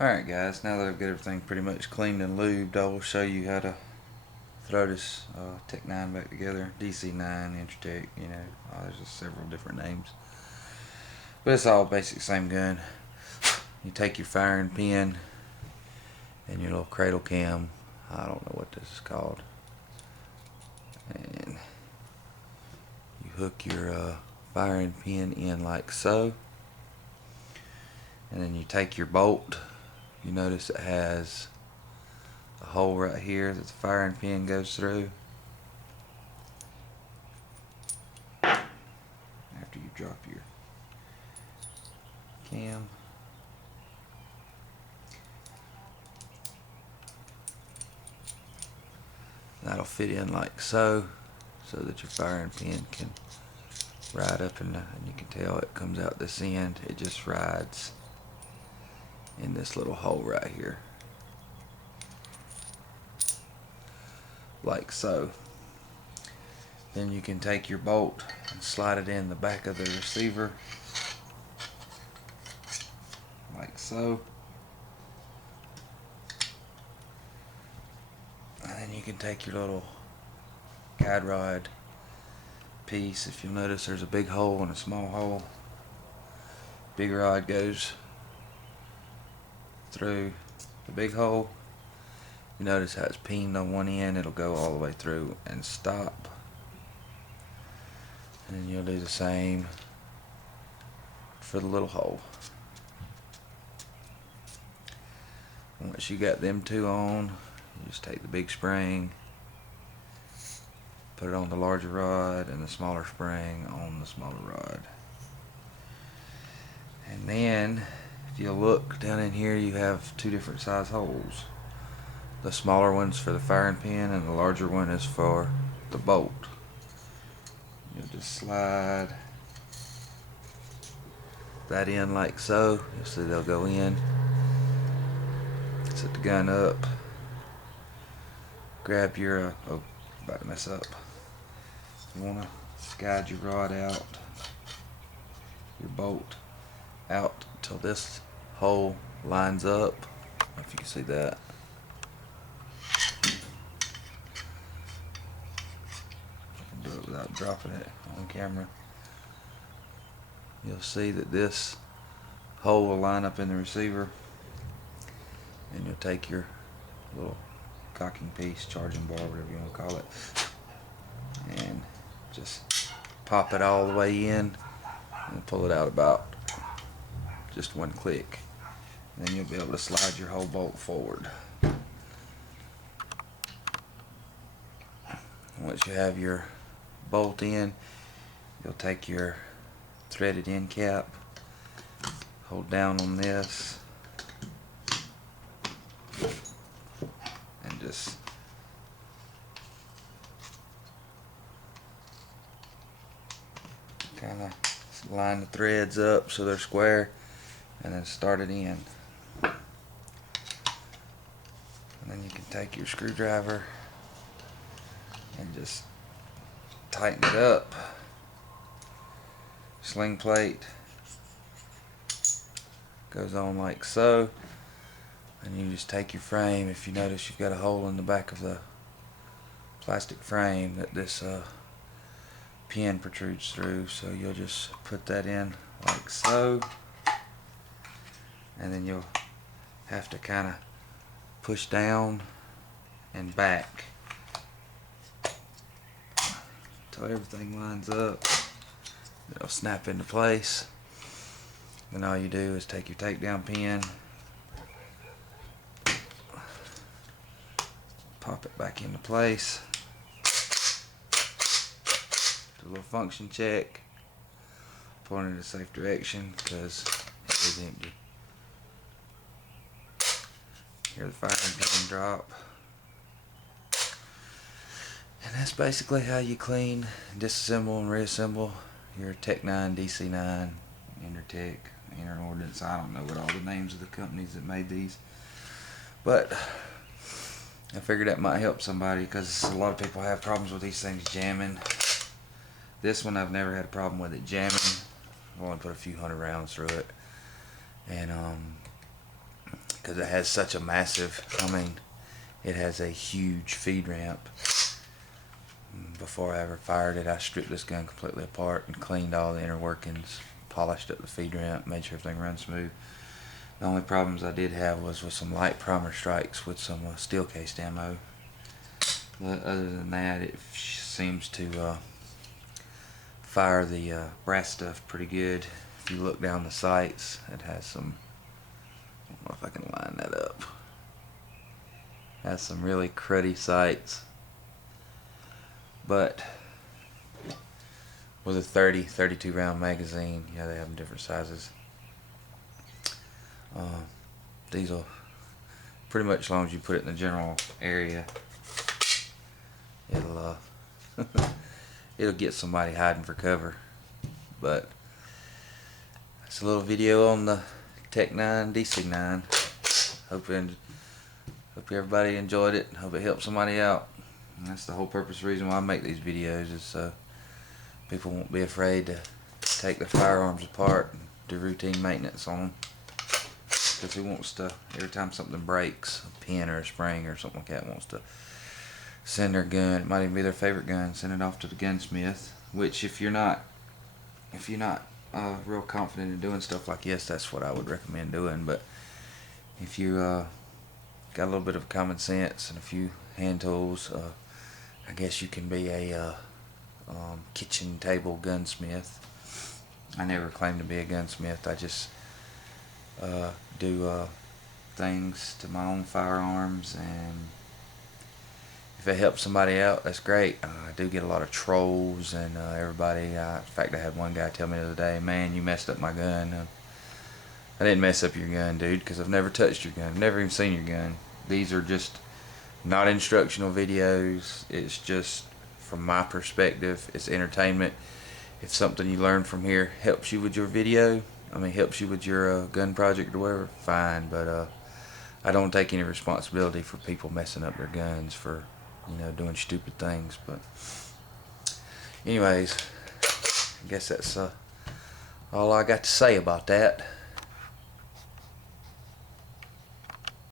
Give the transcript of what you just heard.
Alright guys, now that I've got everything pretty much cleaned and lubed, I will show you how to throw this Tech 9 back together. DC9, Intratec, there's just several different names. But it's all basic same gun. You take your firing pin and your little cradle cam, I don't know what this is called, and you hook your firing pin in like so, and then you take your bolt. You notice it has a hole right here that the firing pin goes through. After you drop your cam, that'll fit in like so that your firing pin can ride up and you can tell it comes out this end. It just rides in this little hole right here like so. Then you can take your bolt and slide it in the back of the receiver like so, and then you can take your little guide rod piece. If you'll notice, there's a big hole and a small hole. Big rod goes through the big hole. You notice how it's peened on one end. It'll go all the way through and stop. And then you'll do the same for the little hole. Once you got them two on, you just take the big spring, put it on the larger rod, and the smaller spring on the smaller rod. And then, if you look down in here, you have two different size holes. The smaller one's for the firing pin, and the larger one is for the bolt. You'll just slide that in like so. You'll see they'll go in. Set the gun up. Grab your, about to mess up. You want to guide your rod out, your bolt out till this hole lines up. I don't know if you can see that. I can do it without dropping it on camera. You'll see that this hole will line up in the receiver, and you'll take your little cocking piece, charging bar, whatever you want to call it, and just pop it all the way in and pull it out about just one click. And then you'll be able to slide your whole bolt forward. Once you have your bolt in, you'll take your threaded end cap, hold down on this, and just kind of line the threads up so they're square, and then start it in. And then you can take your screwdriver and just tighten it up. Sling plate goes on like so, and you just take your frame. If you notice, you've got a hole in the back of the plastic frame that this pin protrudes through, so you'll just put that in like so, and then you'll have to kind of push down and back until everything lines up. It'll snap into place. Then all you do is take your takedown pin, pop it back into place, do a little function check, point it in a safe direction because it is empty. Hear the firing pin drop. And that's basically how you clean, disassemble, and reassemble your Tech 9, DC9, Intratec, Inter Ordnance. I don't know what all the names of the companies that made these, but I figured that might help somebody because a lot of people have problems with these things jamming. This one I've never had a problem with it jamming. I've only put a few hundred rounds through it, and because it has such a massive, I mean, it has a huge feed ramp. Before I ever fired it, I stripped this gun completely apart and cleaned all the inner workings, polished up the feed ramp, made sure everything runs smooth. The only problems I did have was with some light primer strikes with some steel cased ammo. But other than that, it seems to fire the brass stuff pretty good. If you look down the sights, it has some, I don't know if I can line that up, it has some really cruddy sights. But with a 32 round magazine, yeah, they have them different sizes. These will pretty much, as long as you put it in the general area, it'll it'll get somebody hiding for cover. But it's a little video on the Tec-9 DC-9. Hope everybody enjoyed it. Hope it helped somebody out. And that's the whole purpose, reason why I make these videos, is so people won't be afraid to take their firearms apart and do routine maintenance on them. Because who wants to, every time something breaks, a pin or a spring or something like that, wants to send their gun, it might even be their favorite gun, send it off to the gunsmith. Which, if you're not real confident in doing stuff like this, that's what I would recommend doing. But if you got a little bit of common sense and a few hand tools, I guess you can be a kitchen table gunsmith. I never claimed to be a gunsmith. I just do things to my own firearms, and if it helps somebody out, that's great. I do get a lot of trolls and everybody. In fact, I had one guy tell me the other day, "Man, you messed up my gun." I didn't mess up your gun, dude, because I've never touched your gun. I've never even seen your gun. These are just not instructional videos. It's just from my perspective. It's entertainment. If something you learn from here helps you with your video, helps you with your gun project or whatever, fine. But I don't take any responsibility for people messing up their guns for, doing stupid things. But anyways, I guess that's all I got to say about that.